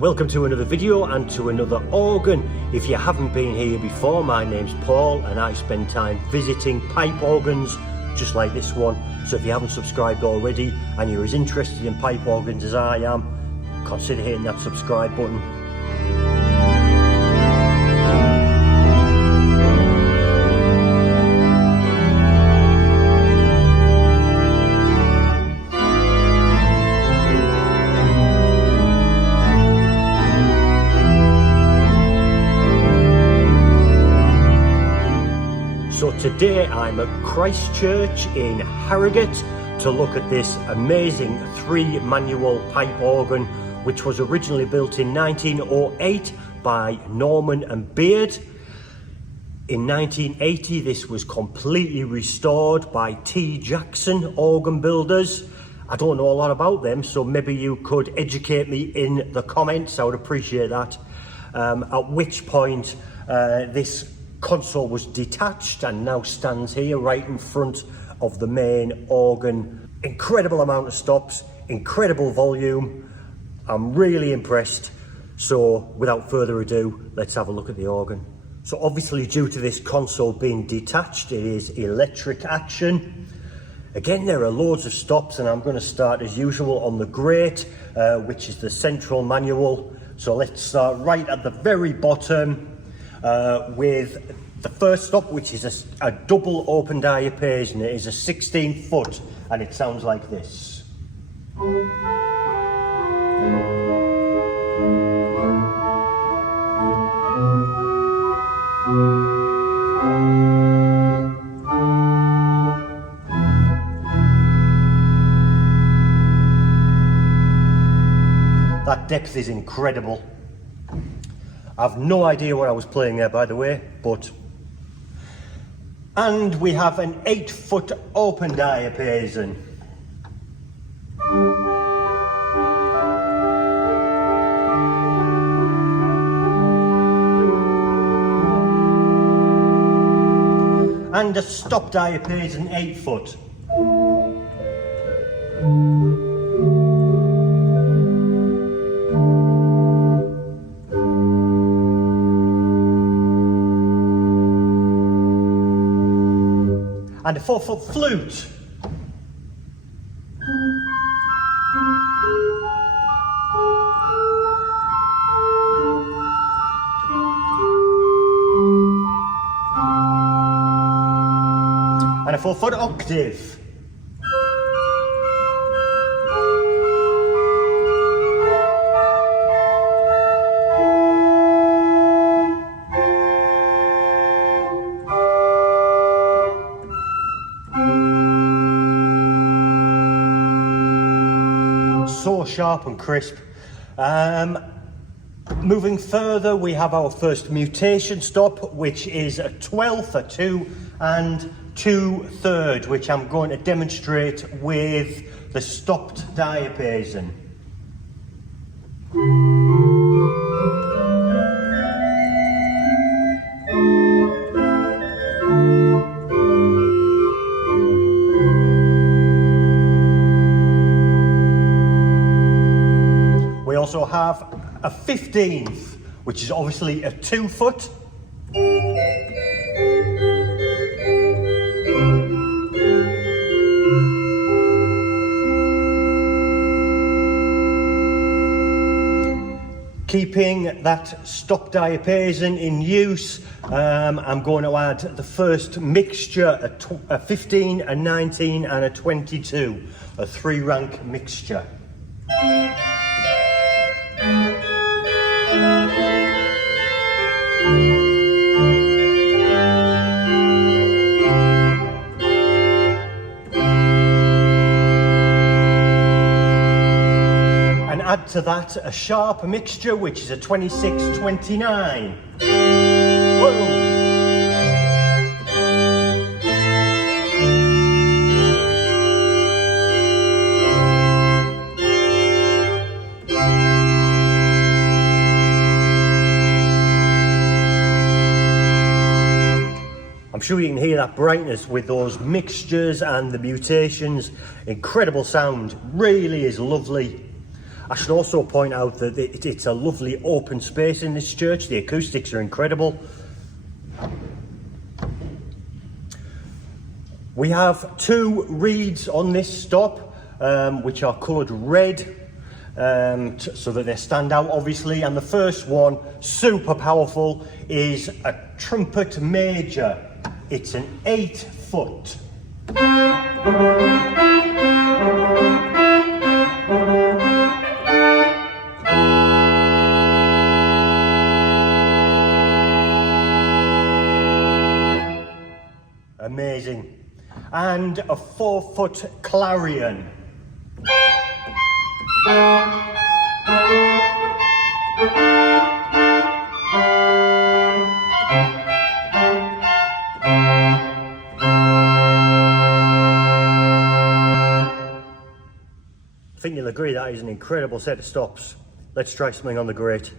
Welcome to another video and to another organ. If you haven't been here before, my name's Paul and I spend time visiting pipe organs just like this one. So if you haven't subscribed already and you're as interested in pipe organs as I am, consider hitting that subscribe button. So today I'm at Christ Church in Harrogate to look at this amazing 3-manual pipe organ which was originally built in 1908 by Norman Beard. In 1980 this was completely restored by T. Jackson organ builders. I don't know a lot about them, so maybe you could educate me in the comments. I would appreciate that. At which point this console was detached and now stands here right in front of the main organ. Incredible amount of stops, incredible volume. I'm really impressed. So without further ado, let's have a look at the organ. So obviously, due to this console being detached, it is electric action. Again, there are loads of stops, and I'm going to start as usual on the grate, which is the central manual. So let's start right at the very bottom with the first stop, which is a double open diapason. It is a 16 foot and it sounds like this. That depth is incredible. I've no idea what I was playing there, by the way, but... And we have an 8-foot open diapason. And a stop diapason 8-foot. And a 4-foot flute. And a 4-foot octave. So sharp and crisp. Moving further, we have our first mutation stop, which is a 12th, a 2 2/3, which I'm going to demonstrate with the stopped diapason. We also have a 15th, which is obviously a 2-foot. Keeping that stop diapason in use, I'm going to add the first mixture, a 15, a 19 and a 22, a 3-rank mixture. Add to that a sharp mixture, which is a 26-29. Whoa! I'm sure you can hear that brightness with those mixtures and the mutations. Incredible sound, really is lovely. I should also point out that it's a lovely open space in this church. The acoustics are incredible. We have two reeds on this stop, which are coloured red, so that they stand out obviously. And the first one, super powerful, is a trumpet major. It's an 8 foot. Amazing. And a 4 foot clarion. I think you'll agree that is an incredible set of stops. Let's try something on the grate.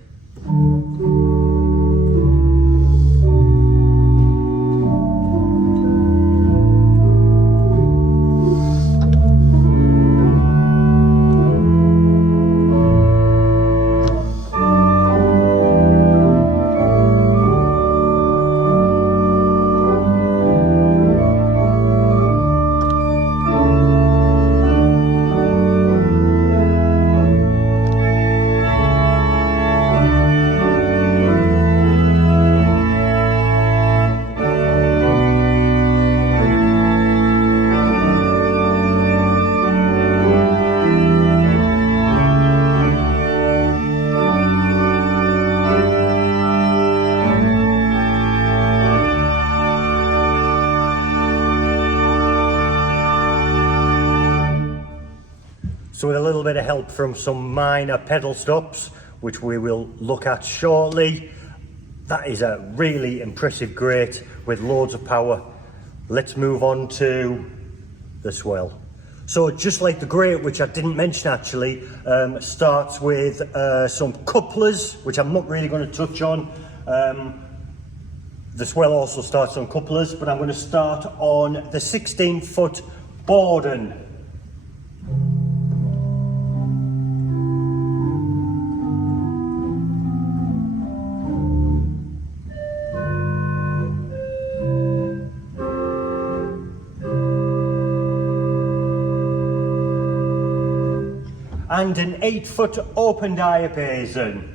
So with a little bit of help from some minor pedal stops, which we will look at shortly, that is a really impressive grate with loads of power. Let's move on to the swell. So just like the grate, which I didn't mention actually, starts with some couplers, which I'm not really going to touch on. The swell also starts on couplers, but I'm going to start on the 16 foot Borden. And an 8 foot open diapason.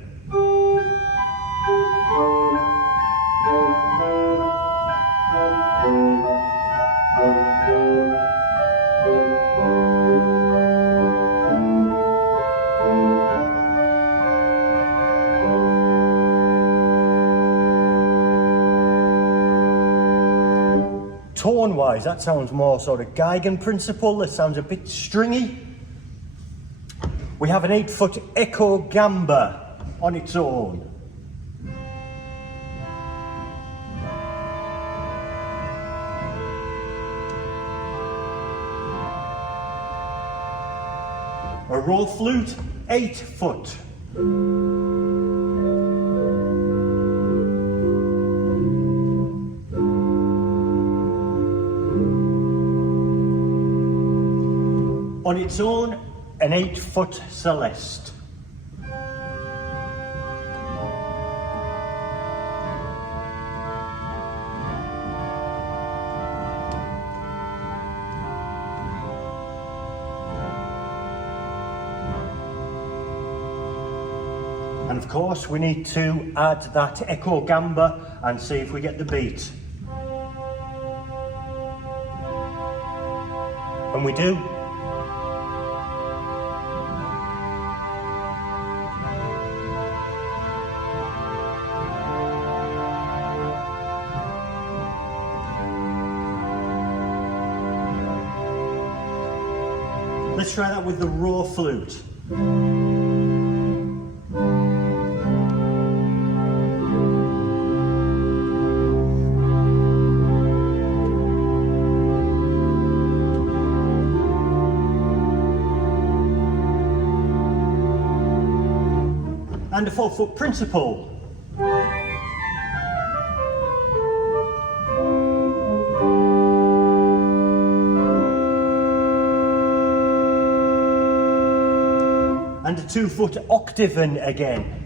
Tone wise, that sounds more sort of Geigen principle. That sounds a bit stringy. We have an 8 foot Echo Gamba on its own. A roll flute, 8 foot. On its own, an 8 foot Celeste. And of course we need to add that Echo Gamba and see if we get the beat. And we do. Let's try that with the raw flute. And a 4 foot principal. And a 2-foot octaven again.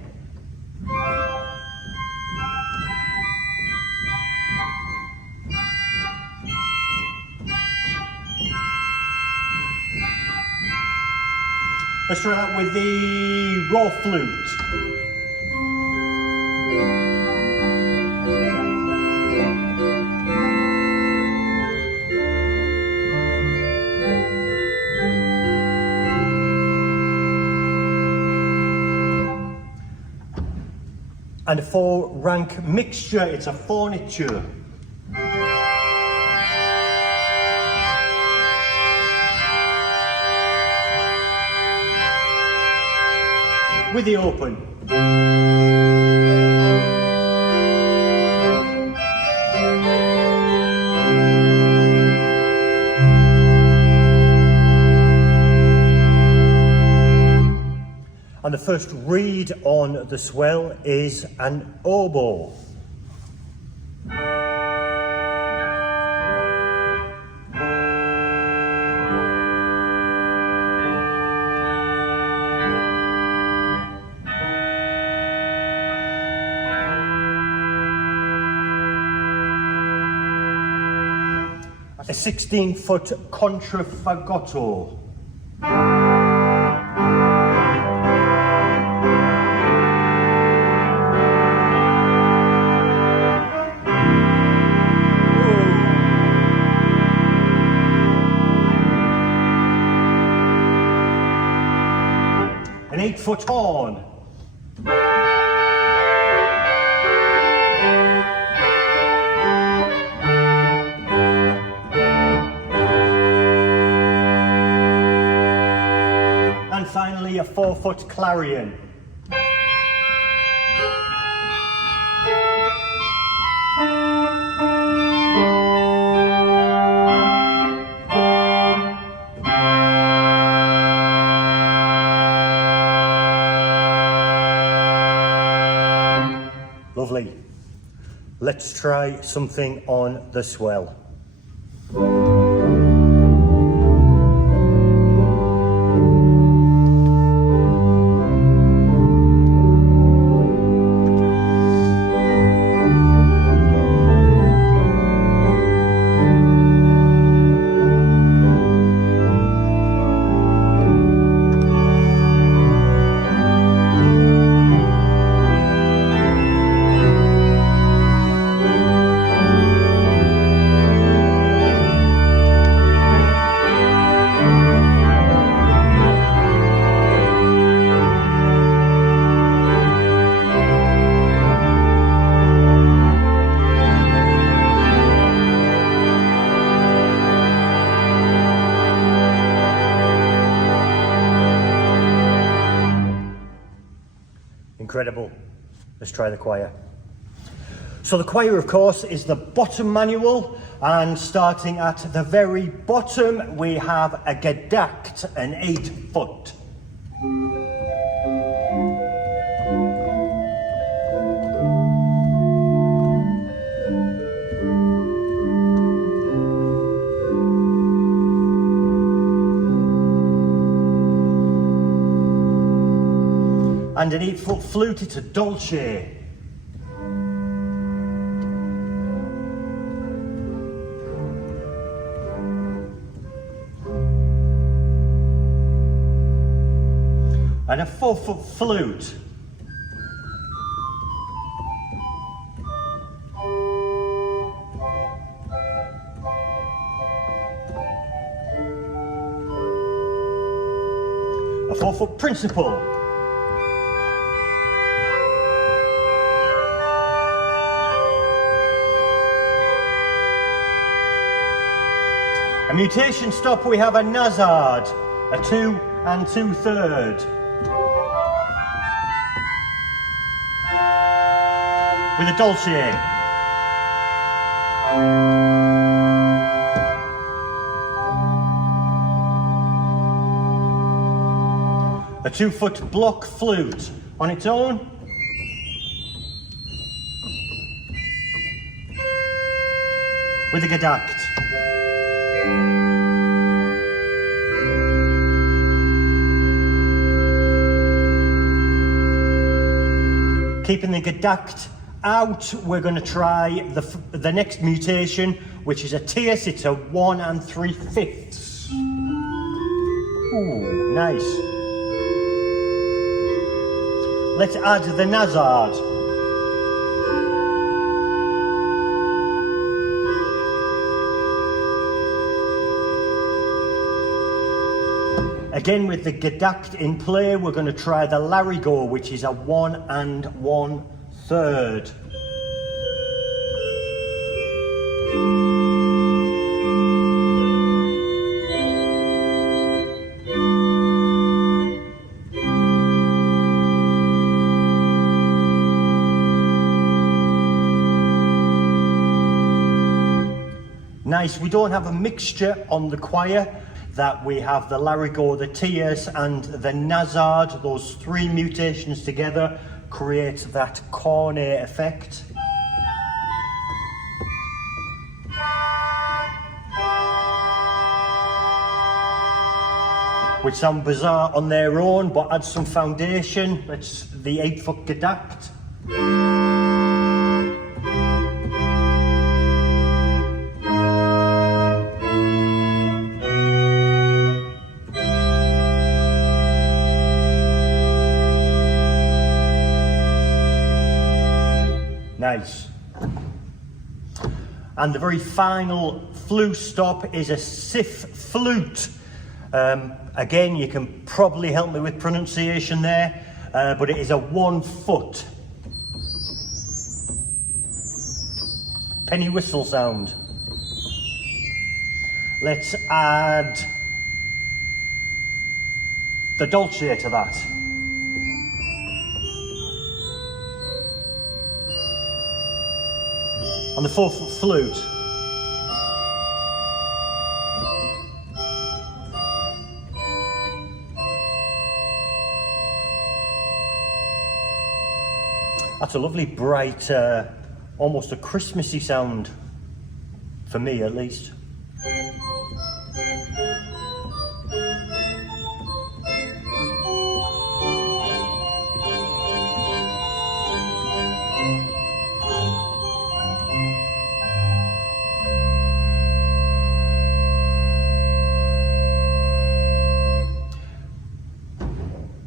Let's try that with the raw flute. And a 4-rank mixture, it's a forniture. With the open. And the first reed on the swell is an oboe. A 16-foot contraffagotto. An 8-foot horn. And finally a 4-foot clarion. Lovely. Let's try something on the swell. Incredible. Let's try the choir. So the choir, of course, is the bottom manual, and starting at the very bottom we have a detached, an 8-foot. And an 8-foot flute, it's a dolce. And a 4-foot flute. A 4-foot principal. A mutation stop, we have a Nazard, a 2 2/3. With a dolce. A 2-foot block flute on its own. With a gedackt. Keeping the gedacht out, we're going to try the next mutation, which is a tierce. It's a 1 3/5. Ooh, nice. Let's add the Nazard. Again, with the gedacht in play, we're going to try the Larigot, which is a 1 1/3. Nice. We don't have a mixture on the choir, that we have the Larigot, the tierce and the Nazard. Those three mutations together create that cornet effect. Which sound bizarre on their own, but add some foundation. That's the 8-foot gedacht. Nice. And the very final flute stop is a sif flute. Again, you can probably help me with pronunciation there, but it is a 1 foot. Penny whistle sound. Let's add the dolce to that. And the 4-foot flute. That's a lovely bright, almost a Christmassy sound, for me at least.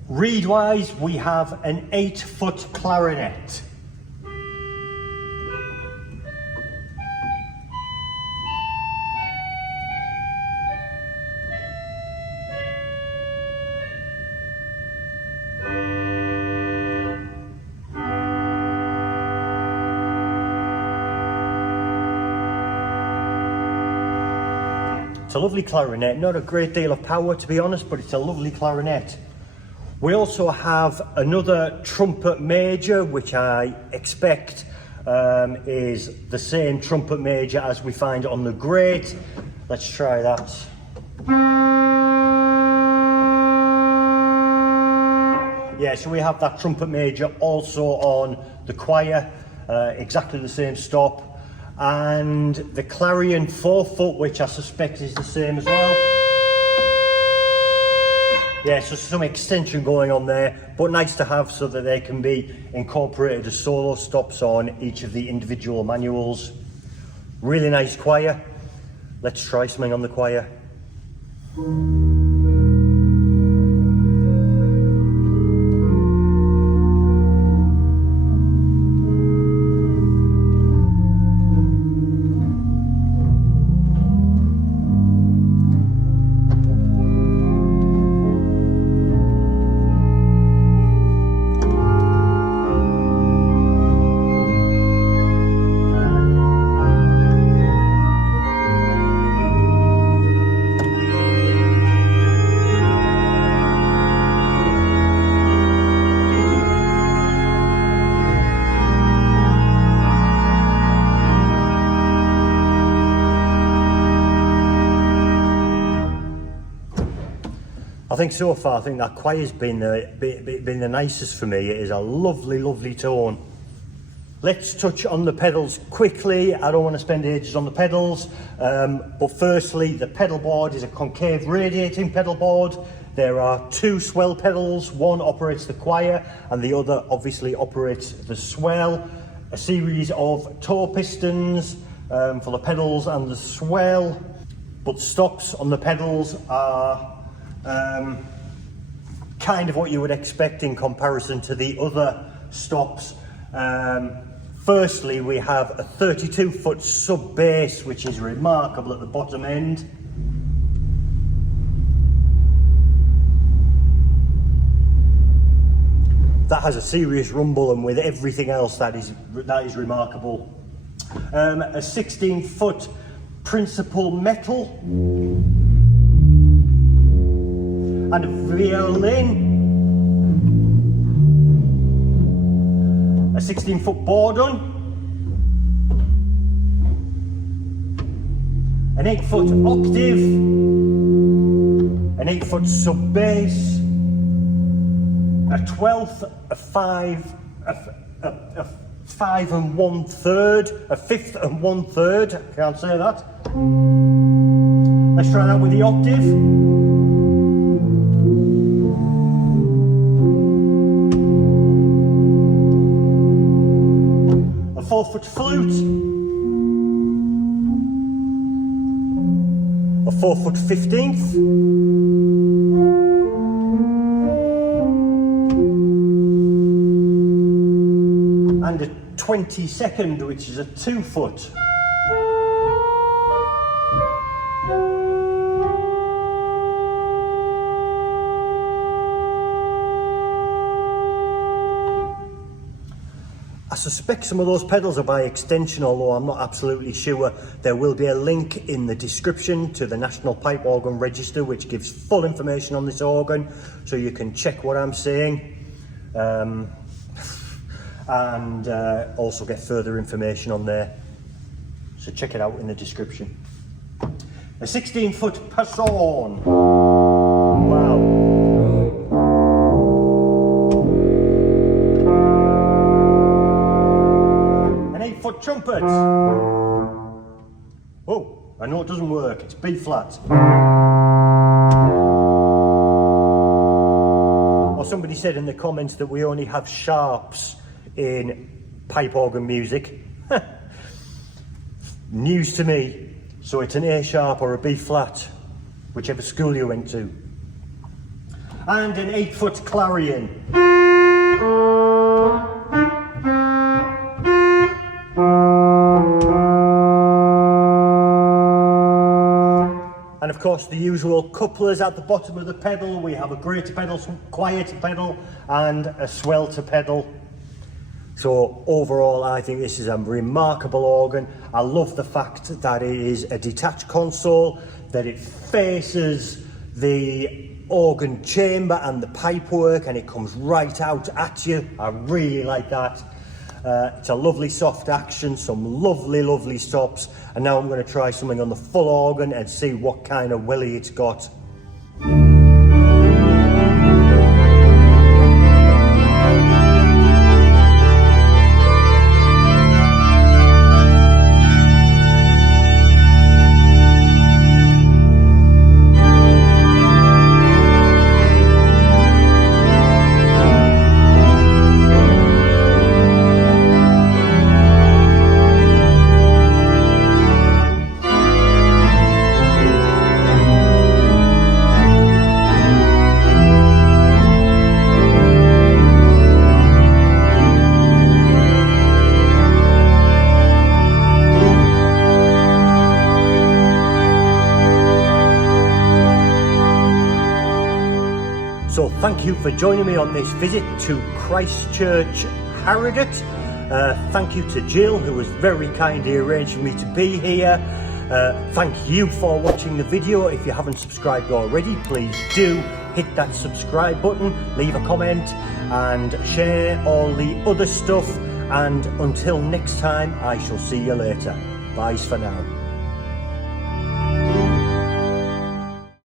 Reed-wise, we have an 8-foot clarinet. It's a lovely clarinet, not a great deal of power to be honest, but it's a lovely clarinet. We also have another trumpet major, which I expect is the same trumpet major as we find on the grate. Let's try that. Yeah, so we have that trumpet major also on the choir, exactly the same stop. And the clarion 4-foot, which I suspect is the same as well. Yeah, so some extension going on there, but nice to have so that they can be incorporated as solo stops on each of the individual manuals. Really nice choir. Let's try something on the choir. I think so far, I think that choir's been the nicest for me. It is a lovely, lovely tone. Let's touch on the pedals quickly. I don't want to spend ages on the pedals, but firstly, the pedal board is a concave radiating pedal board. There are two swell pedals. One operates the choir and the other obviously operates the swell. A series of toe pistons for the pedals and the swell, but stops on the pedals are kind of what you would expect in comparison to the other stops. Firstly, we have a 32-foot sub bass, which is remarkable at the bottom end. That has a serious rumble, and with everything else that is remarkable. A 16-foot principal metal and a violin. A 16-foot bourdon. An 8-foot octave. An 8-foot sub bass. A 12th, a 5, a 5 1/3, a 5th and 1/3. I can't say that. Let's try that with the octave. A 4-foot flute. A 4-foot 15th. And a 22nd, which is a 2-foot. I suspect some of those pedals are by extension, although I'm not absolutely sure. There will be a link in the description to the National Pipe Organ Register, which gives full information on this organ, so you can check what I'm saying. And also get further information on there, so check it out in the description. A 16-foot Passon. Wow. An 8-foot trumpet. Oh, I know it doesn't work, it's B flat. Or somebody said in the comments that we only have sharps in pipe organ music. News to me. So it's an A sharp or a B flat, whichever school you went to. And an 8-foot clarion. And of course the usual couplers at the bottom of the pedal. We have a greater pedal, quieter pedal, and a swelter pedal. So overall, I think this is a remarkable organ. I love the fact that it is a detached console, that it faces the organ chamber and the pipework, and it comes right out at you. I really like that. It's a lovely soft action, some lovely stops. And now I'm going to try something on the full organ and see what kind of willy it's got. So thank you for joining me on this visit to Christchurch, Harrogate. Thank you to Jill, who was very kindly arranged for me to be here. Thank you for watching the video. If you haven't subscribed already, please do hit that subscribe button, leave a comment and share all the other stuff. And until next time, I shall see you later. Bye for now.